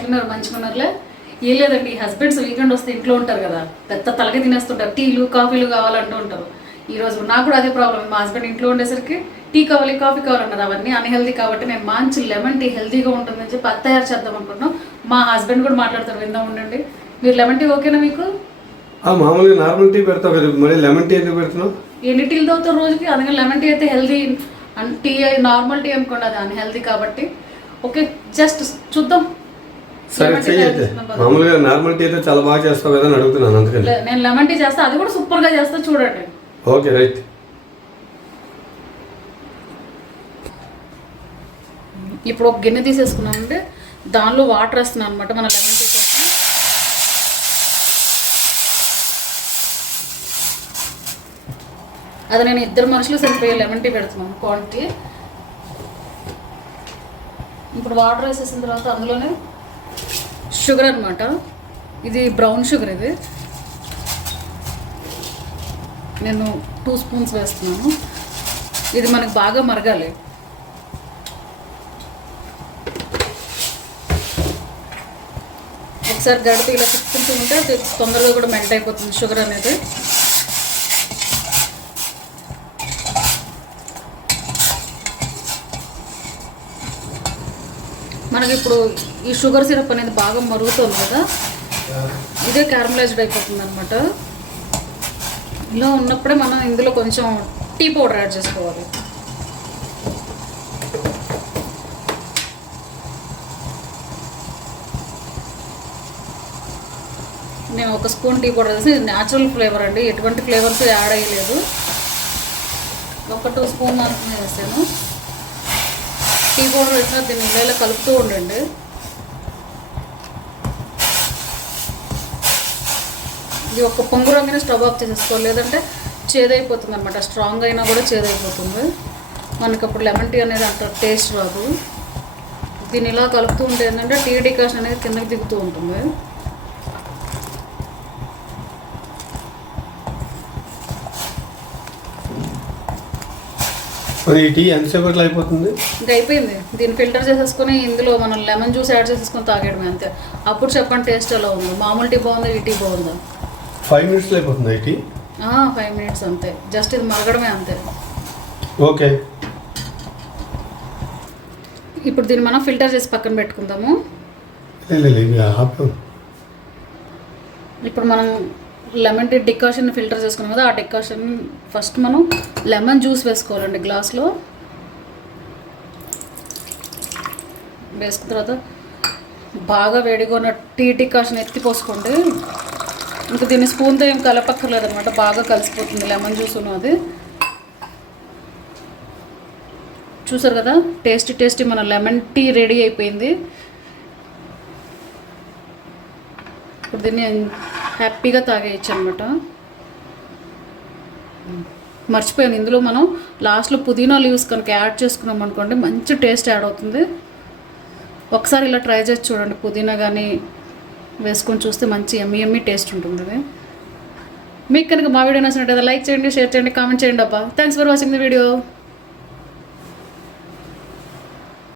ఎట్లున్నారు? మంచిగా ఉన్నారులే. ఏం లేదండి, హస్బెండ్స్ వీకెండ్ వస్తే ఇంట్లో ఉంటారు కదా, పెద్ద తలకి తినేస్తుంటారు, టీలు కాఫీలు కావాలంటూ ఉంటారు. ఈరోజు నాకు కూడా అదే ప్రాబ్లం. మా హస్బెండ్ ఇంట్లో ఉండేసరికి టీ కావాలి, కాఫీ కావాలన్నారు. అవన్నీ అన్హెల్దీ కాబట్టి నేను మంచి లెమన్ టీ హెల్తీగా ఉంటుందని చెప్పి అది తయారు చేద్దాం అనుకుంటున్నాం. మా హస్బెండ్ కూడా మాట్లాడతారు, విందాం ఉండండి. మీరు లెమన్ టీ ఓకేనా మీకు? మామూలుగా నార్మల్ టీ పెడతావు కదా, మరి లెమన్ టీ ఎందుకు పెడుతున్నావు? ఎన్ని టీలు తాగుతారు రోజుకి? అందుకని లెమన్ టీ అయితే హెల్దీ. టీ నార్మల్ టీ అనుకోండి, అది అన్హెల్దీ కాబట్టి. ఓకే, జస్ట్ చూద్దాం. సరే చెయ్యి. మామూలుగా నార్మల్ టీ అయితే చాలా బాగా చేస్తావు కదా అని అడుగుతున్నాను, అందుకని. నేను లెమన్ టీ చేస్తా, అది కూడా సూపర్గా చేస్తా, చూడండి. Okay right. ఇప్పుడు ఒక గిన్నె తీసేసుకున్నానంటే దానిలో వాటర్ వేస్తున్నాను అనమాట, మన లెమన్ టీ కోసం. అది నేను 2 మనుషులు సరిపోయే లెమన్ టీ పెడుతున్నాను క్వాంటిటీ. ఇప్పుడు వాటర్ వేసేసిన తర్వాత అందులోనే షుగర్ అనమాట, ఇది బ్రౌన్ షుగర్. ఇది నేను 2 స్పూన్స్ వేస్తున్నాను. ఇది మనకు బాగా మరగాలి. ఒకసారి గడిపి ఇలా తిప్పుకుంటూ ఉంటే అది తొందరగా కూడా మెంట్ అయిపోతుంది షుగర్ అనేది. మనకి ఇప్పుడు ఈ షుగర్ సిరప్ అనేది బాగా మరుగుతుంది కదా, ఇదే క్యారమలైజ్డ్ అయిపోతుంది అనమాట. ఇలా ఉన్నప్పుడే మనం ఇందులో కొంచెం టీ పౌడర్ యాడ్ చేసుకోవాలి. నేను 1 స్పూన్ టీ పౌడర్ వేసి, ఇది న్యాచురల్ ఫ్లేవర్ అండి, ఎటువంటి ఫ్లేవర్స్ యాడ్ అయ్యలేదు. 2 స్పూన్ మాత్రమే వేసాను. టీ పౌడర్ వేసినా దీన్ని ఇలా కలుపుతూ ఉండండి. ఇది ఒక పొంగు రంగునే స్టవ్ ఆఫ్ చేసేసుకోవాలి, లేదంటే చేదైపోతుంది అనమాట. స్ట్రాంగ్ అయినా కూడా చేదైపోతుంది మనకి. అప్పుడు లెమన్ టీ అనేది అంత టేస్ట్ రాదు. దీన్ని ఇలా కలుపుతూ ఉంటే ఏంటంటే టీ డికాషన్ అనేది కిందకి దిగుతూ ఉంటుంది. ఈ టీ ఎంతసేపట్లో అయిపోతుంది? ఇంకా అయిపోయింది. దీన్ని ఫిల్టర్ చేసేసుకొని ఇందులో మనం లెమన్ జ్యూస్ యాడ్ చేసేసుకొని తాగేయడమే అంతే. అప్పుడు చెప్పండి టేస్ట్ ఎలా ఉంది, మామూలు టీ బాగుందా, ఈ టీ బాగుందా? 5 మినిట్స్లో అయిపోతుంది ఈ టీ? 5 మినిట్స్ అంతే, జస్ట్ ఇది మరగడమే అంతే. ఓకే, ఇప్పుడు దీన్ని మనం ఫిల్టర్ చేసి పక్కన పెట్టుకుందాము. ఇప్పుడు మనం లెమన్ టీ డికాషన్ ఫిల్టర్ చేసుకున్నాం కదా, ఆ డికాషన్ ఫస్ట్ మనం లెమన్ జ్యూస్ వేసుకోవాలండి గ్లాస్లో. వేసుకున్న తర్వాత బాగా వేడిగా ఉన్న టీ డికాషన్ ఎత్తి పోసుకోండి. ఇంకా దీన్ని స్పూన్తో ఏం కలపక్కర్లేదు అనమాట, బాగా కలిసిపోతుంది లెమన్ జ్యూస్ ఉన్నది. చూసారు కదా, టేస్టీ మన లెమన్ టీ రెడీ అయిపోయింది. ఇప్పుడు దీన్ని హ్యాపీగా తాగేయచ్చు అనమాట. మర్చిపోయాను, ఇందులో మనం లాస్ట్లో పుదీనా లీవ్స్ కనుక యాడ్ చేసుకున్నాం అనుకోండి, మంచి టేస్ట్ యాడ్ అవుతుంది. ఒకసారి ఇలా ట్రై చేసి చూడండి, పుదీనా కానీ వేసుకొని చూస్తే మంచి ఎమ్మి టేస్ట్ ఉంటుంది. మీకు కనుక మా వీడియో నచ్చినట్టయితే లైక్ చేయండి, షేర్ చేయండి, కామెంట్ చేయండి అబ్బా. Thanks for watching the video.